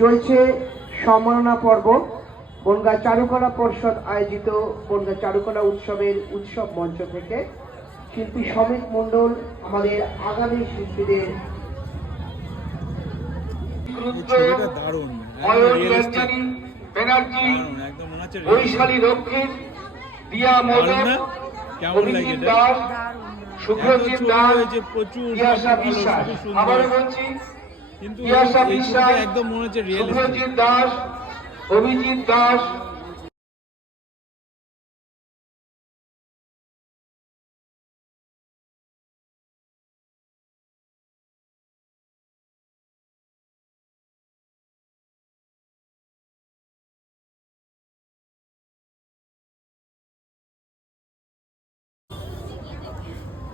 চলছে সম্মাননা পর্ব। বনগা চারুকলা পরিষদ আয়োজিত বনগা চারুকলা উৎসবের উৎসব মঞ্চ থেকে শিল্পী সমিত মণ্ডল আমাদের আগামী শিল্পীদের ব্যানার্জি বৈশালী রক্ষিত দিয়া মোদক অভিজিৎ দাস শুভ্রজিৎ দাস প্রচুর বিশ্বাস। আবারও বলছি কিন্তু বিশ্বাস একদম মনে হচ্ছে রিয়েলিস্টিক শুভ্রজিৎ দাস অভিজিৎ দাস।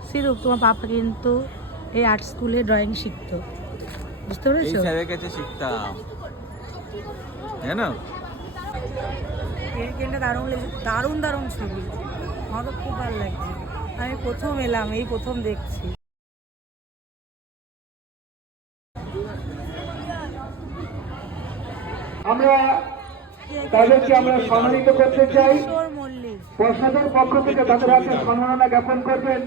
সিরুপ তোমার পাপা কিন্তু এই আর্ট স্কুলে ড্রয়িং শিখতো। বুঝতে এই পেরেছ? স্যারের কাছে শিখতাম। হ্যাঁ না? এই গেমটা দারুণ লেগেছে দারুণ দারুণ ছবি। আমার তো খুব ভালো লাগছে। আমি প্রথম এলাম এই প্রথম দেখছি। আমরা তাদেরকে আমরা সম্মানিত করতে চাই। কিশোর প্রসাদের পক্ষ থেকে তাদের হাতে সম্মাননা জ্ঞাপন করবেন।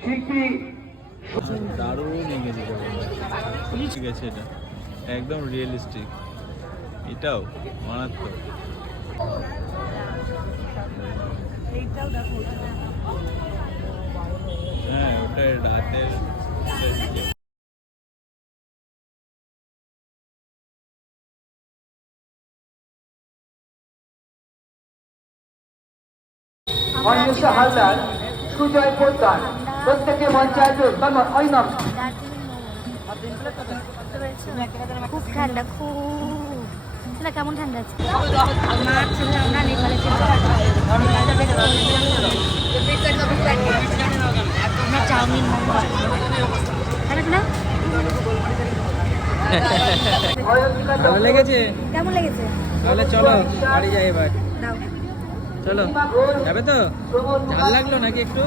শিল্পী দারুণ ইংরেজি ঠিক আছে এটা। একদম রিয়েলিস্টিক এটাও মারাত্মক। হ্যাঁ ওটা রাতের অন্বেষা হালদার। সুজয় পোদ্দার প্রত্যেকে খুব ঠান্ডা খুব। সেটা কেমন ঠান্ডা আছে? আমার আমরা নেপালে চাউমিন ভালো লেগেছে? কেমন লেগেছে? তাহলে চলো বাড়ি যাই এবার। দাও। চলো যাবে তো? ভালো লাগল নাকি একটু?